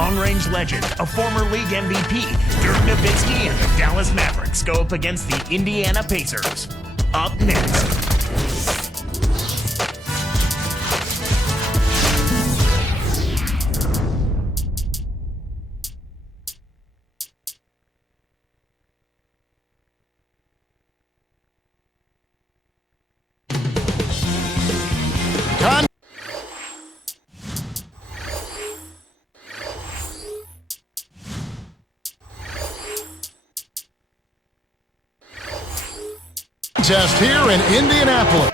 long-range legend, a former league MVP, Dirk Nowitzki and the Dallas Mavericks go up against the Indiana Pacers. Up next. Contest here in Indianapolis.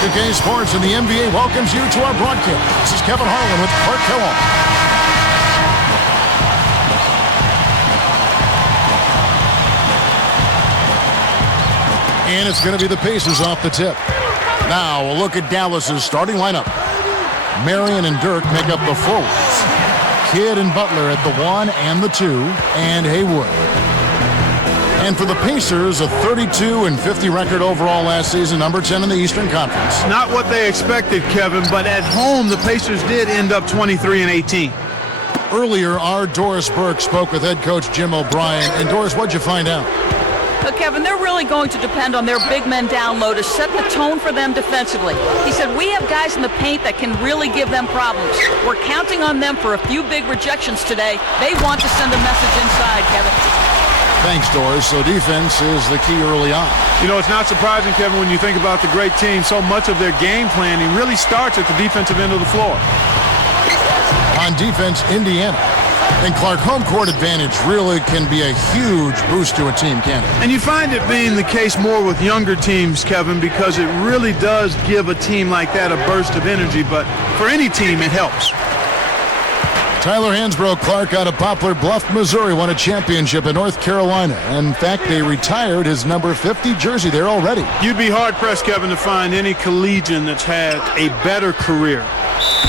UK Sports and the NBA welcomes you to our broadcast. This is Kevin Harlan with Kurtcokebain. And it's going to be the Pacers off the tip. Now we'll look at Dallas's starting lineup. Marion and Dirk make up the forwards. Kidd and Butler at the 1 and the 2, and Haywood. And for the Pacers, a 32-50 record overall last season, number 10 in the Eastern Conference. Not what they expected, Kevin, but at home, the Pacers did end up 23-18. Earlier, our Doris Burke spoke with head coach Jim O'Brien. And Doris, what'd you find out? But Kevin, they're really going to depend on their big men down low to set the tone for them defensively. He said, we have guys in the paint that can really give them problems. We're counting on them for a few big rejections today. They want to send a message inside, Kevin. Thanks, Doris. So defense is the key early on. You know, it's not surprising, Kevin, when you think about the great team. So much of their game planning really starts at the defensive end of the floor. On defense, Indiana. And Clark, home court advantage really can be a huge boost to a team, can't it? And you find it being the case more with younger teams, Kevin, because it really does give a team like that a burst of energy. But for any team, it helps. Tyler Hansbrough Clark out of Poplar Bluff, Missouri, won a championship in North Carolina. In fact, they retired his number 50 jersey there already. You'd be hard-pressed, Kevin, to find any collegian that's had a better career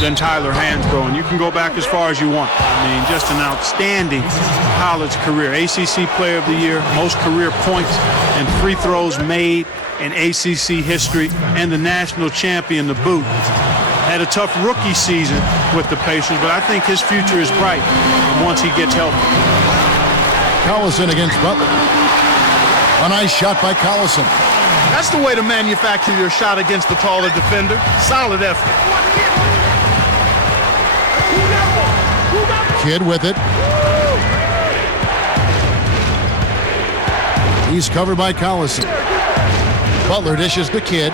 than Tyler Hansbrough, and you can go back as far as you want. I mean, just an outstanding college career. ACC Player of the Year, most career points and free throws made in ACC history, and the national champion to boot. Had a tough rookie season with the Pacers, but I think his future is bright once he gets healthy. Collison against Butler. A nice shot by Collison. That's the way to manufacture your shot against the taller defender. Solid effort. Kidd with it. He's covered by Collison. Butler dishes to Kidd.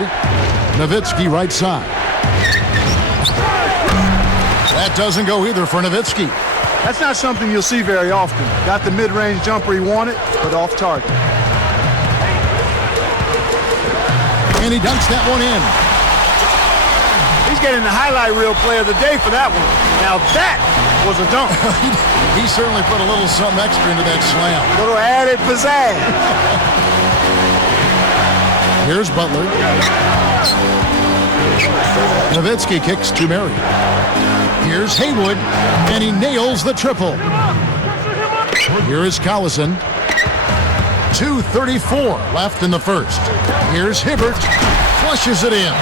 Nowitzki right side. That doesn't go either for Nowitzki. That's not something you'll see very often. Got the mid-range jumper he wanted, but off target. And he dunks that one in. He's getting the highlight reel play of the day for that one. Now that was a dunk. He certainly put a little something extra into that slam. Little added pizzazz. Here's Butler. Nowitzki kicks to Mary. Here's Haywood, and he nails the triple. Here is Collison. 2:34 left in the first. Here's Hibbert. Flushes it in.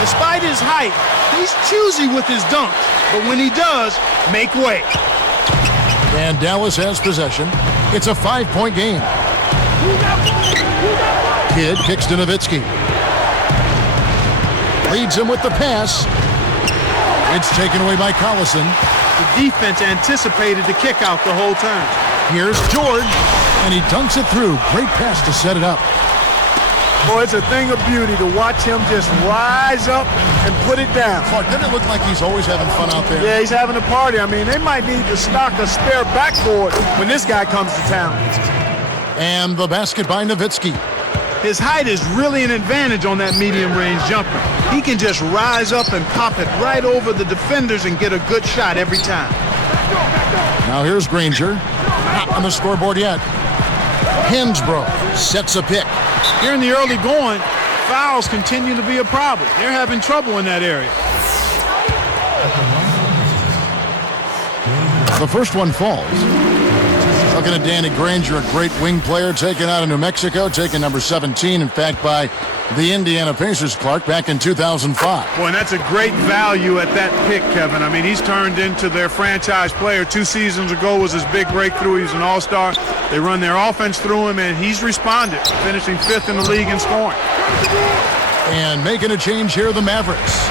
Despite his height, he's choosy with his dunks. But when he does, make way. And Dallas has possession. It's a 5-point game. Kidd kicks to Nowitzki. Leads him with the pass. It's taken away by Collison. The defense anticipated the kick out the whole time. Here's George, and he dunks it through. Great pass to set it up. Boy, it's a thing of beauty to watch him just rise up and put it down. Clark, doesn't it look like he's always having fun out there? Yeah, he's having a party. I mean, they might need to stock a spare backboard when this guy comes to town. And the basket by Nowitzki. His height is really an advantage on that medium-range jumper. He can just rise up and pop it right over the defenders and get a good shot every time. Now here's Granger. Not on the scoreboard yet. Hinsbrough sets a pick. Here in the early going, fouls continue to be a problem. They're having trouble in that area. The first one falls. Looking at Danny Granger, a great wing player, taken out of New Mexico, taken number 17, in fact, by the Indiana Pacers, Clark, back in 2005. Boy, and that's a great value at that pick, Kevin. I mean, he's turned into their franchise player. 2 seasons ago was his big breakthrough. He was an all-star. They run their offense through him, and he's responded, finishing 5th in the league in scoring. And making a change here, the Mavericks.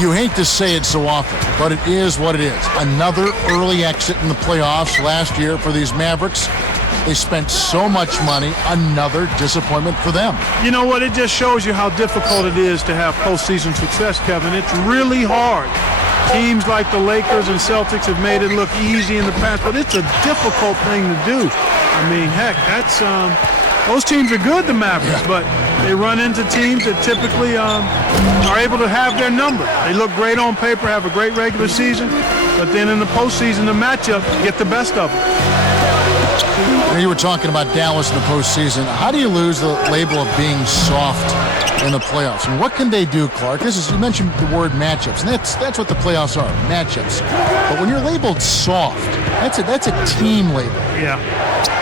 You hate to say it so often, but it is what it is. Another early exit in the playoffs last year for these Mavericks. They spent so much money. Another disappointment for them. You know what? It just shows you how difficult it is to have postseason success, Kevin. It's really hard. Teams like the Lakers and Celtics have made it look easy in the past, but it's a difficult thing to do. I mean, heck, that's those teams are good, the Mavericks, but they run into teams that typically are able to have their number. They look great on paper, have a great regular season, but then in the postseason, the matchup get the best of them. You were talking about Dallas in the postseason. How do you lose the label of being soft in the playoffs? And what can they do, Clark? You mentioned the word matchups, and that's what the playoffs are, matchups. But when you're labeled soft, that's a team label. Yeah.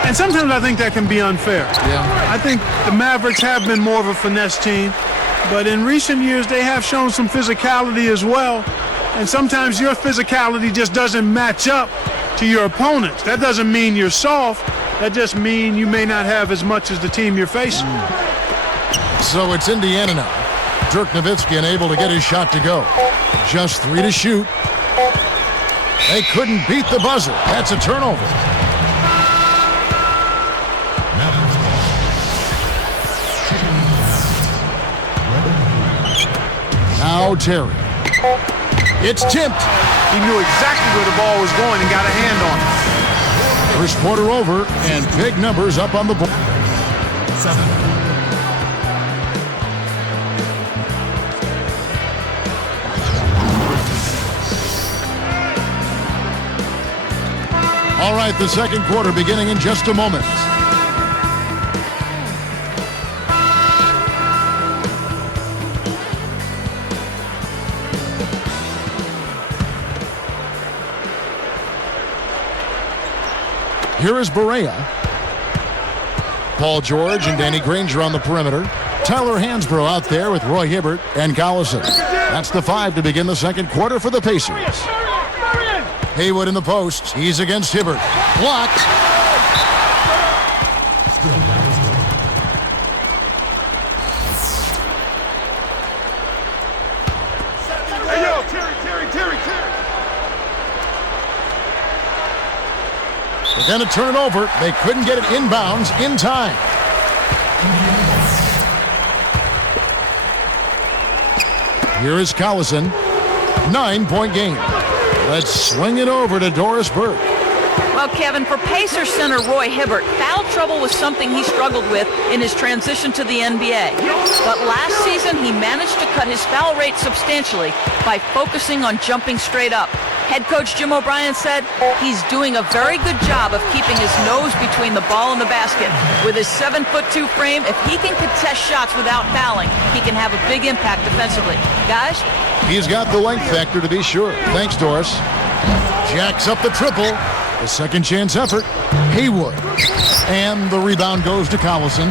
And sometimes I think that can be unfair. Yeah. I think the Mavericks have been more of a finesse team, but in recent years they have shown some physicality as well. And sometimes your physicality just doesn't match up to your opponents. That doesn't mean you're soft. That just means you may not have as much as the team you're facing. So it's Indiana now. Dirk Nowitzki unable to get his shot to go. Just 3 to shoot. They couldn't beat the buzzer. That's a turnover. Now Terry. It's tipped. He knew exactly where the ball was going and got a hand on it. First quarter over, and big numbers up on the board. 7. All right, the second quarter beginning in just a moment. Here is Barea. Paul George and Danny Granger on the perimeter. Tyler Hansbrough out there with Roy Hibbert and Collison. That's the 5 to begin the second quarter for the Pacers. Haywood in the post. He's against Hibbert. Blocked. Hey, yo, Terry. They're going to turn it over. They couldn't get it inbounds in time. Here is Collison. 9-point game. Let's swing it over to Doris Burke. Well, Kevin, for Pacers center Roy Hibbert, foul trouble was something he struggled with in his transition to the NBA. But last season, he managed to cut his foul rate substantially by focusing on jumping straight up. Head coach Jim O'Brien said he's doing a very good job of keeping his nose between the ball and the basket. With his 7'2" frame, if he can contest shots without fouling, he can have a big impact defensively. Guys? He's got the length factor to be sure. Thanks, Doris. Jacks up the triple. A second chance effort. Haywood. And the rebound goes to Collison.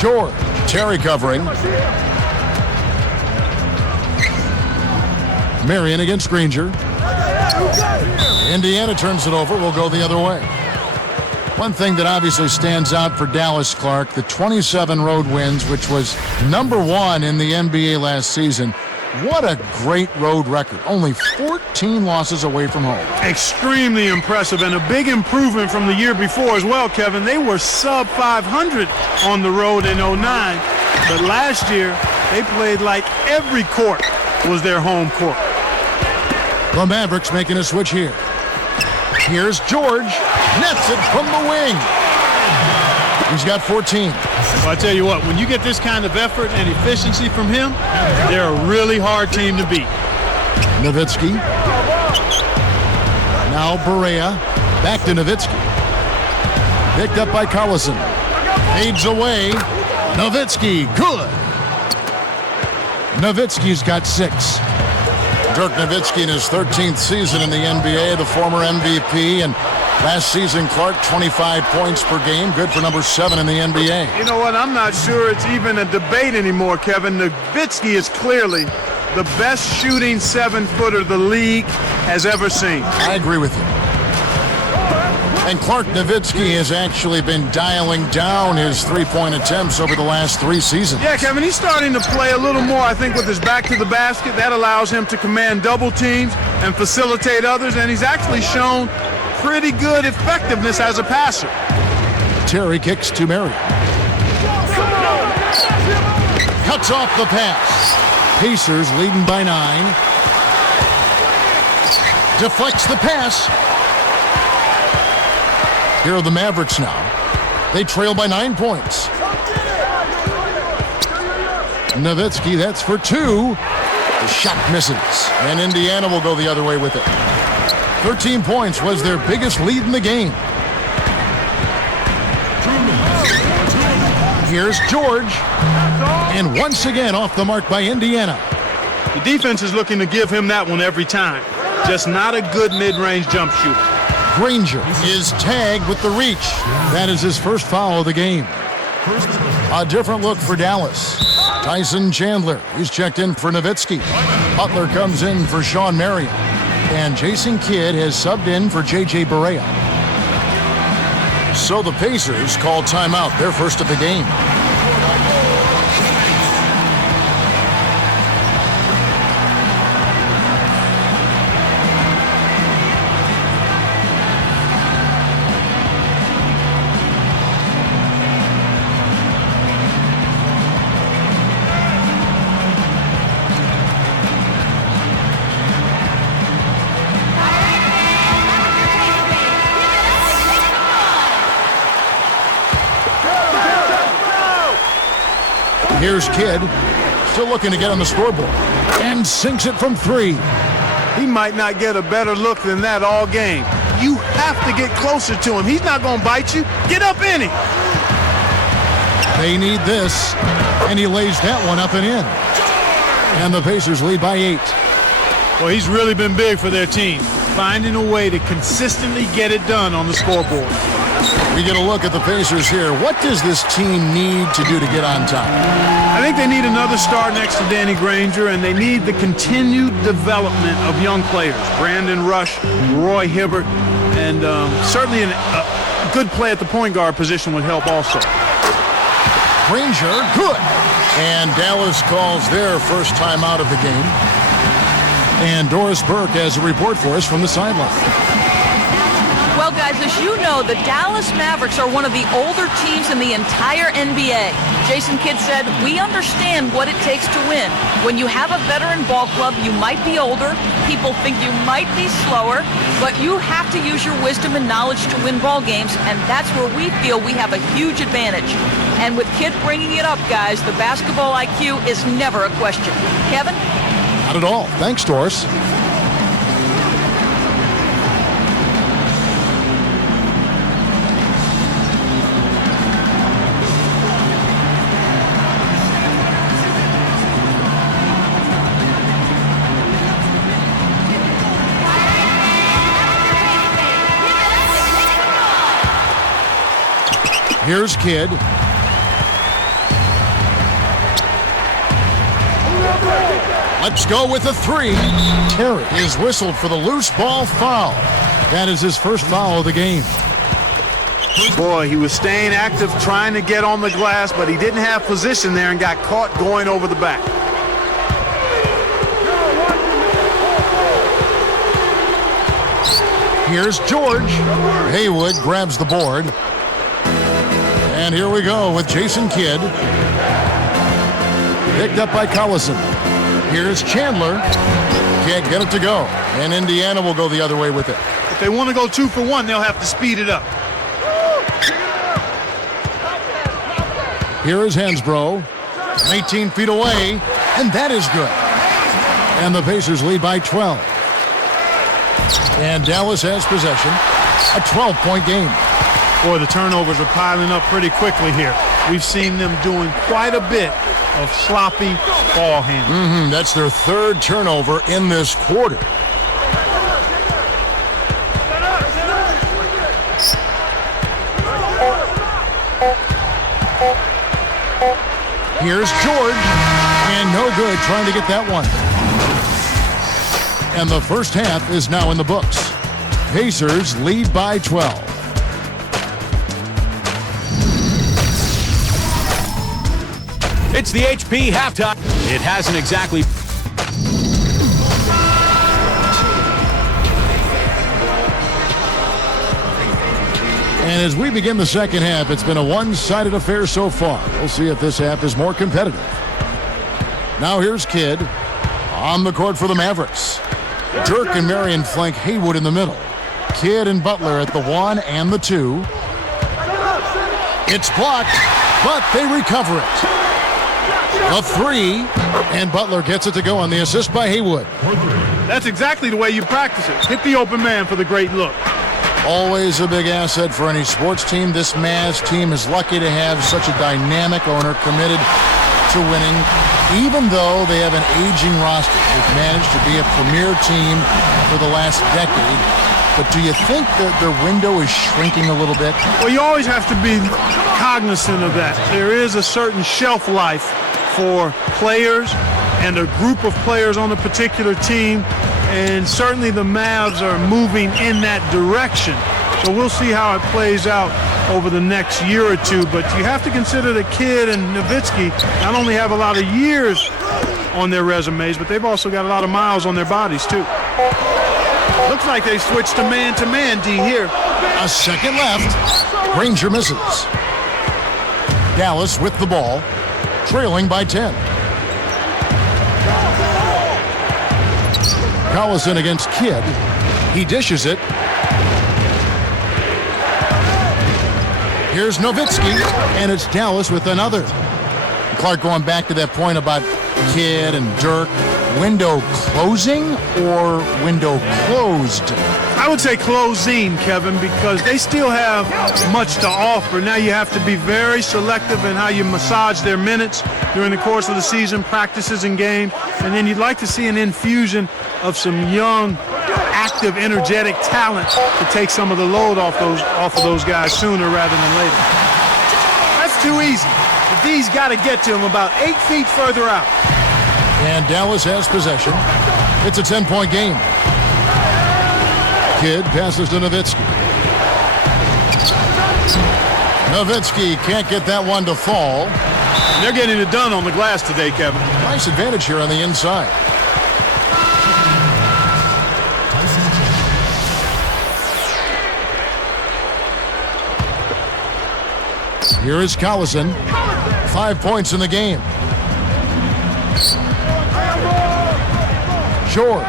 George. Terry covering. Marion against Granger. Indiana turns it over. We'll go the other way. One thing that obviously stands out for Dallas, Clark, the 27 road wins, which was #1 in the NBA last season. What a great road record. Only 14 losses away from home. Extremely impressive and a big improvement from the year before as well, Kevin. They were sub 500 on the road in 09, but last year they played like every court was their home court. The Mavericks making a switch here. Here's George. Nets it from the wing. He's got 14. Well, I tell you what, when you get this kind of effort and efficiency from him, they're a really hard team to beat. Nowitzki. Now Barea. Back to Nowitzki. Picked up by Collison. Fades away. Nowitzki. Good. Nowitzki's got 6. Dirk Nowitzki in his 13th season in the NBA, the former MVP, and last season, Clark, 25 points per game. Good for number 7 in the NBA. You know what? I'm not sure it's even a debate anymore, Kevin. Nowitzki is clearly the best shooting 7-footer the league has ever seen. I agree with you. And Clark, Nowitzki has actually been dialing down his three-point attempts over the last 3 seasons. Yeah, Kevin, he's starting to play a little more, I think, with his back to the basket. That allows him to command double teams and facilitate others, and he's actually shown pretty good effectiveness as a passer. Terry kicks to Marion. Cuts off the pass. Pacers leading by 9. Deflects the pass. Here are the Mavericks now. They trail by 9 points. Nowitzki, that's for 2. The shot misses, and Indiana will go the other way with it. 13 points was their biggest lead in the game. Here's George. And once again off the mark by Indiana. The defense is looking to give him that one every time. Just not a good mid-range jump shooter. Granger is tagged with the reach. That is his first foul of the game. A different look for Dallas. Tyson Chandler is checked in for Nowitzki. Butler comes in for Sean Marion. And Jason Kidd has subbed in for J.J. Barea. So the Pacers call timeout, their first of the game. Here's Kidd, still looking to get on the scoreboard, and sinks it from 3. He might not get a better look than that all game. You have to get closer to him. He's not going to bite you. Get up in him. They need this, and he lays that one up and in. And the Pacers lead by 8. Well, he's really been big for their team, finding a way to consistently get it done on the scoreboard. We get a look at the Pacers here. What does this team need to do to get on top? I think they need another star next to Danny Granger, and they need the continued development of young players. Brandon Rush, Roy Hibbert, and certainly a good play at the point guard position would help also. Granger, good. And Dallas calls their first time out of the game. And Doris Burke has a report for us from the sideline. Well, guys, as you know, the Dallas Mavericks are one of the older teams in the entire NBA. Jason Kidd said, we understand what it takes to win. When you have a veteran ball club, you might be older, people think you might be slower, but you have to use your wisdom and knowledge to win ball games, and that's where we feel we have a huge advantage. And with Kidd bringing it up, guys, the basketball IQ is never a question. Kevin? Not at all. Thanks, Doris. Here's Kidd. Let's go with a three. Terry is whistled for the loose ball foul. That is his first foul of the game. Boy, he was staying active, trying to get on the glass, but he didn't have position there and got caught going over the back. Here's George. Haywood grabs the board. And here we go with Jason Kidd. Picked up by Collison. Here's Chandler. Can't get it to go. And Indiana will go the other way with it. If they want to go 2 for 1, they'll have to speed it up. Here is Hansbrough. 18 feet away. And that is good. And the Pacers lead by 12. And Dallas has possession. A 12-point game. Boy, the turnovers are piling up pretty quickly here. We've seen them doing quite a bit of sloppy ball handling. That's their third turnover in this quarter. Here's George. And no good trying to get that one. And the first half is now in the books. Pacers lead by 12. It's the HP halftime. It hasn't exactly. And as we begin the second half, it's been a one-sided affair so far. We'll see if this half is more competitive. Now here's Kidd on the court for the Mavericks. Dirk and Marion flank Haywood in the middle. Kidd and Butler at the 1 and the 2. It's blocked, but they recover it. A 3, and Butler gets it to go on the assist by Haywood. That's exactly the way you practice it. Hit the open man for the great look. Always a big asset for any sports team. This Mavs team is lucky to have such a dynamic owner committed to winning. Even though they have an aging roster, they've managed to be a premier team for the last decade. But do you think that their window is shrinking a little bit? Well, you always have to be cognizant of that. There is a certain shelf life for players and a group of players on a particular team, and certainly the Mavs are moving in that direction. So we'll see how it plays out over the next year or two, but you have to consider that Kidd and Nowitzki not only have a lot of years on their resumes, but they've also got a lot of miles on their bodies too. Looks like they switched to man, D, here. A second left. Granger misses. Dallas with the ball, trailing by 10. Collison against Kidd. He dishes it. Here's Nowitzki, and it's Dallas with another. Clark, going back to that point about Kidd and Dirk, window closing or window closed? I would say closing, Kevin, because they still have much to offer. Now you have to be very selective in how you massage their minutes during the course of the season, practices and games, and then you'd like to see an infusion of some young, active, energetic talent to take some of the load off of those guys sooner rather than later. That's too easy. The D's got to get to him about 8 feet further out. And Dallas has possession. It's a 10-point game. Kidd passes to Nowitzki. Nowitzki can't get that one to fall. They're getting it done on the glass today, Kevin. Nice advantage here on the inside. Here is Collison. 5 points in the game. George.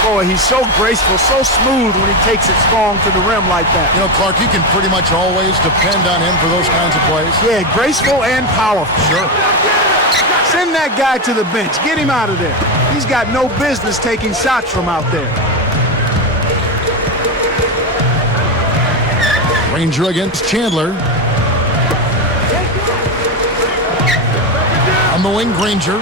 Boy, he's so graceful, so smooth when he takes it strong to the rim like that. You know, Clark, you can pretty much always depend on him for those kinds of plays. Yeah, graceful and powerful. Sure. Send that guy to the bench. Get him out of there. He's got no business taking shots from out there. Granger against Chandler. On the wing, Granger.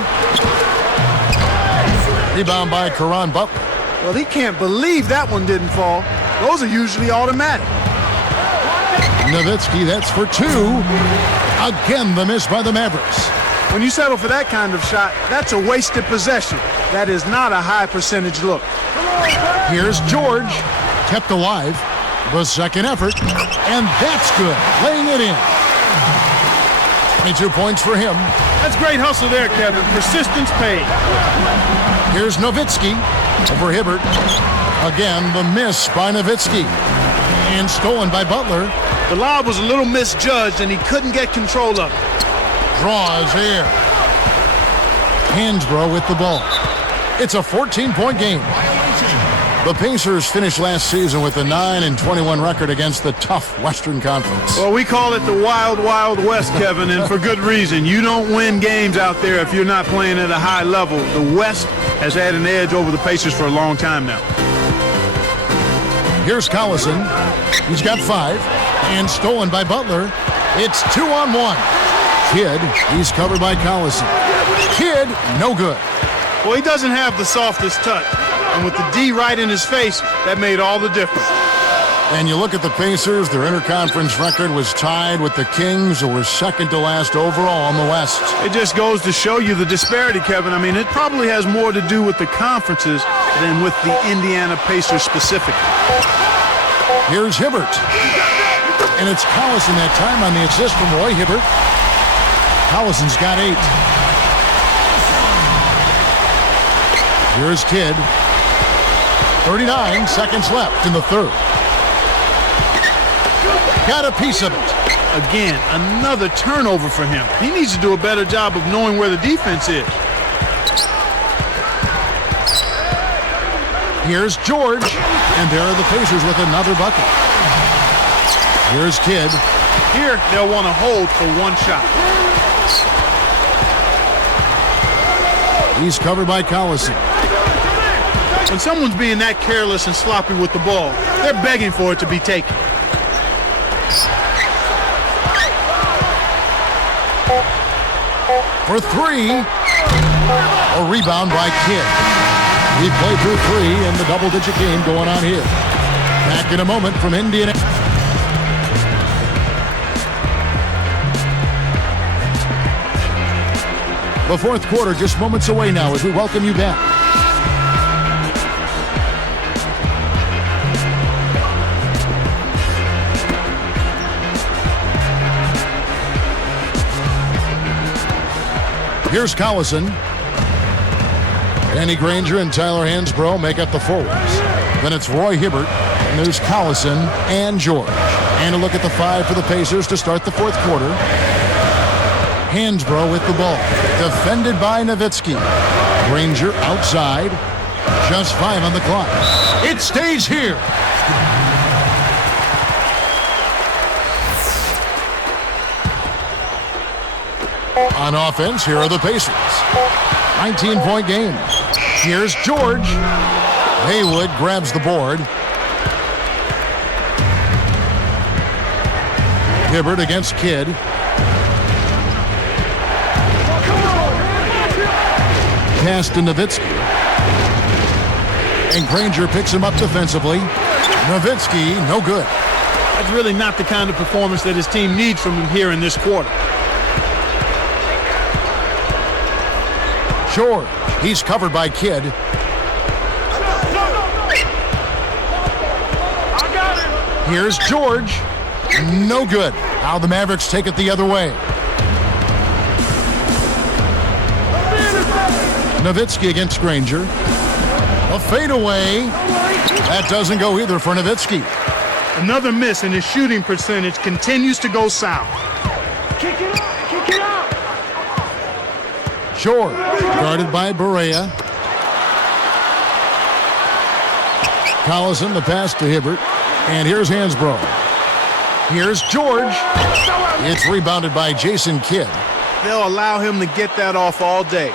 Rebound by Caron Butler. Well, he can't believe that one didn't fall. Those are usually automatic. Nowitzki, that's for two. Again, the miss by the Mavericks. When you settle for that kind of shot, that's a wasted possession. That is not a high percentage look. Here's George, kept alive. The second effort, and that's good, laying it in. 22 points for him. That's great hustle there, Kevin. Persistence paid. Here's Nowitzki over Hibbert. Again, the miss by Nowitzki. And stolen by Butler. The lob was a little misjudged, and he couldn't get control of it. Draws here. Hansbrough with the ball. It's a 14-point game. The Pacers finished last season with a 9-21 record against the tough Western Conference. Well, we call it the Wild, Wild West, Kevin, and for good reason. You don't win games out there if you're not playing at a high level. The West has had an edge over the Pacers for a long time now. Here's Collison. He's got 5. And stolen by Butler. It's 2-on-1. Kidd, he's covered by Collison. Kidd, no good. Well, he doesn't have the softest touch. And with the D right in his face, that made all the difference. And you look at the Pacers, their interconference record was tied with the Kings, who were second to last overall in the West. It just goes to show you the disparity, Kevin. I mean, it probably has more to do with the conferences than with the Indiana Pacers specifically. Here's Hibbert. And it's Collison that time on the assist from Roy Hibbert. Collison's got 8. Here's Kidd. 39 seconds left in the third. Got a piece of it. Again, another turnover for him. He needs to do a better job of knowing where the defense is. Here's George. And there are the Pacers with another bucket. Here's Kidd. Here, they'll want to hold for one shot. He's covered by Collison. When someone's being that careless and sloppy with the ball, they're begging for it to be taken. For 3. A rebound by Kidd. We play through 3 in the double-digit game going on here. Back in a moment from Indiana. The fourth quarter just moments away now as we welcome you back. Here's Collison. Danny Granger and Tyler Hansbrough make up the forwards. Then it's Roy Hibbert, and there's Collison and George. And a look at the 5 for the Pacers to start the fourth quarter. Hansbrough with the ball. Defended by Nowitzki. Granger outside. Just 5 on the clock. It stays here. On offense, here are the Pacers. 19-point game. Here's George. Haywood grabs the board. Hibbert against Kidd. Pass to Nowitzki. And Granger picks him up defensively. Nowitzki, no good. That's really not the kind of performance that his team needs from him here in this quarter. George, he's covered by Kidd. Here's George. No good. Now the Mavericks take it the other way. Nowitzki against Granger. A fadeaway. That doesn't go either for Nowitzki. Another miss, and his shooting percentage continues to go south. Kick it out! Kick it out! Short, guarded by Barea. Collison, the pass to Hibbert. And here's Hansbrough. Here's George. It's rebounded by Jason Kidd. They'll allow him to get that off all day.